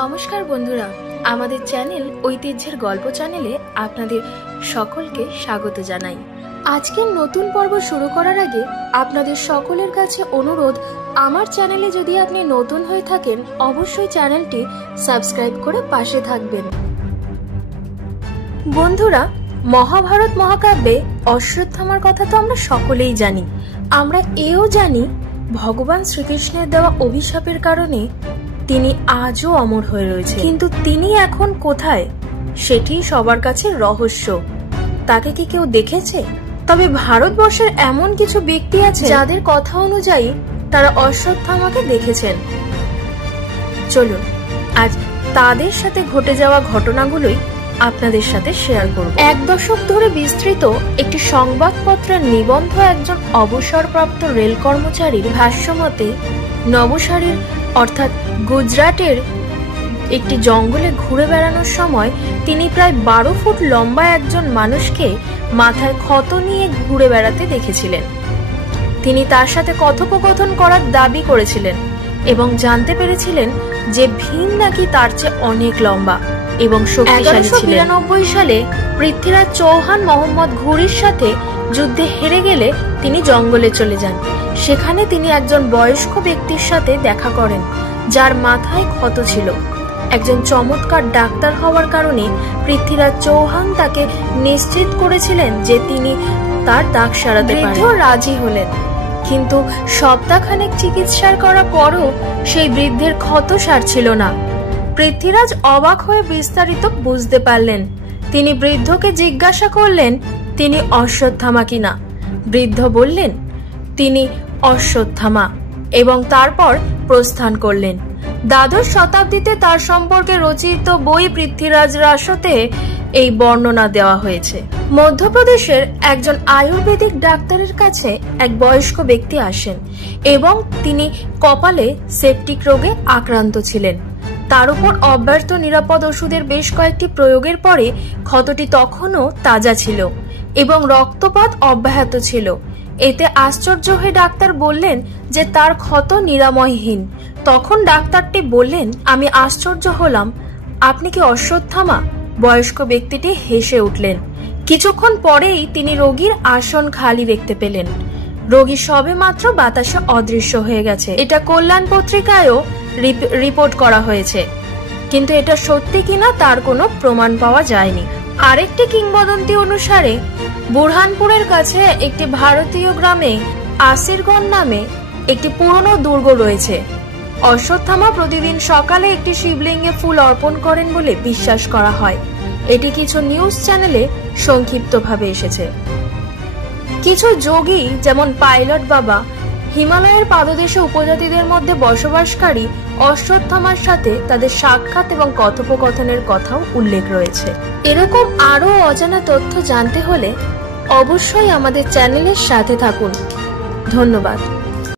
নমস্কার বন্ধুরা, আমাদের চ্যানেল ঐতিহ্যের গল্প চ্যানেলে আপনাদের সকলকে স্বাগত জানাই। আজকের নতুন পর্ব শুরু করার আগে আপনাদের সকলের কাছে অনুরোধ, আমার চ্যানেলে যদি আপনি নতুন হয়ে থাকেন অবশ্যই চ্যানেলটি সাবস্ক্রাইব করে পাশে থাকবেন। বন্ধুরা, মহাভারত মহাকাব্যে অশ্বত্থামার কথা তো আমরা সকলেই জানি। আমরা এও জানি ভগবান শ্রীকৃষ্ণের দেওয়া অভিশাপের কারণে তিনি আজও অমর হয়ে রয়েছে। কিন্তু তিনি এখন কোথায় সেটি সবার কাছে রহস্য। তাকে কি কেউ দেখেছে? তবে ভারতবর্ষের এমন কিছু ব্যক্তি আছে যাদের কথা অনুযায়ী তারা অশ্বত্থামাকে দেখেছেন। চলুন আজ তাদের সাথে ঘটে যাওয়া ঘটনাগুলোই আপনাদের সাথে শেয়ার করব। 1 দশক ধরে বিস্তৃত একটি সংবাদপত্রের নিবন্ধ একজন অবসরপ্রাপ্ত রেল কর্মচারীর ভাষ্যমতে নবসারীর অর্থাৎ গুজরাটের একটি জঙ্গলে ঘুরে বেড়ানোর সময় তিনি প্রায় 12 ফুট লম্বা একজন মানুষকে মাথায় ক্ষত নিয়ে ঘুরে বেড়াতে দেখেছিলেন। তিনি তার সাথে কথোপকথন করার দাবি করেছিলেন এবং জানতে পেরেছিলেন যে ভীম নাকি তার চেয়ে অনেক লম্বা এবং শক্তিশালী ছিলেন। 1992 সালে পৃথ্বীরাজ চৌহান মোহাম্মদ ঘুরির সাথে যুদ্ধে হেরে গেলে তিনি জঙ্গলে চলে যান। সেখানে তিনি একজন বয়স্ক ব্যক্তির সাথে দেখা করেন যার মাথায় ক্ষত ছিল। একজন চমৎকার ডাক্তার হওয়ার কারণে পৃথ্বীরাজ চৌহান তাকে নিশ্চিত করেছিলেন যে তিনি তার দাগ সারাতে পারবেন। রাজি হলেন, কিন্তু সপ্তাহখানেক চিকিৎসা করার পরও সেই বৃদ্ধের ক্ষত সারছিল না। পৃথ্বীরাজ অবাক হয়ে বিস্তারিত বুঝতে পারলেন। তিনি বৃদ্ধকে জিজ্ঞাসা করলেন তিনি অশ্বত্থামা কিনা। বৃদ্ধ বললেন তিনি অশ্বত্থামা এবং তারপর প্রস্থান করলেন। 12 শতাব্দীতে তার সম্পর্কে রচিত বই পৃথ্বীরাজ রাসতে এই বর্ণনা দেওয়া হয়েছে। মধ্যপ্রদেশের একজন আয়ুর্বেদিক ডাক্তারের কাছে এক বয়স্ক ব্যক্তি আসেন এবং তিনি কপালে সেপটিক রোগে আক্রান্ত ছিলেন। তার উপর অব্যর্থ নিরাপদ ওষুধের বেশ কয়েকটি প্রয়োগের পরে ক্ষতটি তখনও তাজা ছিল এবং রক্তপাত অব্যাহত ছিল। এতে আশ্চর্য হয়ে ডাক্তার বললেন যে তার ক্ষত নিরাময়হীন। তখন ডাক্তারটি বললেন, আমি আশ্চর্য হলাম, আপনি কি অশ্বত্থামা? বয়স্ক ব্যক্তিটি হেসে উঠলেন। কিছুক্ষণ পরেই তিনি রোগীর আসন খালি দেখতে পেলেন। রোগী সবে মাত্র বাতাসে অদৃশ্য হয়ে গেছে। এটা কল্যাণ পত্রিকায়ও রিপোর্ট করা হয়েছে, কিন্তু এটা সত্যি কিনা তার কোনো প্রমাণ পাওয়া যায়নি। আরেকটি কিংবদন্তি অনুসারে বুরহানপুরের কাছে একটি ভারতীয় গ্রামে আসিরগঞ্জ নামে একটি পুরনো দুর্গ রয়েছে। অশ্বত্থামা প্রতিদিন সকালে একটি শিবলিঙ্গে ফুল অর্পণ করেন বলে বিশ্বাস করা হয়। এটি কিছু নিউজ চ্যানেলে সংক্ষিপ্তভাবে এসেছে। কিছু যোগী যেমন পাইলট বাবা হিমালয়ের পাদদেশে উপজাতিদের মধ্যে বসবাসকারী অশ্বত্থামার সাথে তাদের সাক্ষাৎ এবং কথোপকথনের কথাও উল্লেখ রয়েছে। এরকম আরো অজানা তথ্য জানতে হলে অবশ্যই আমাদের চ্যানেলের সাথে থাকুন। ধন্যবাদ।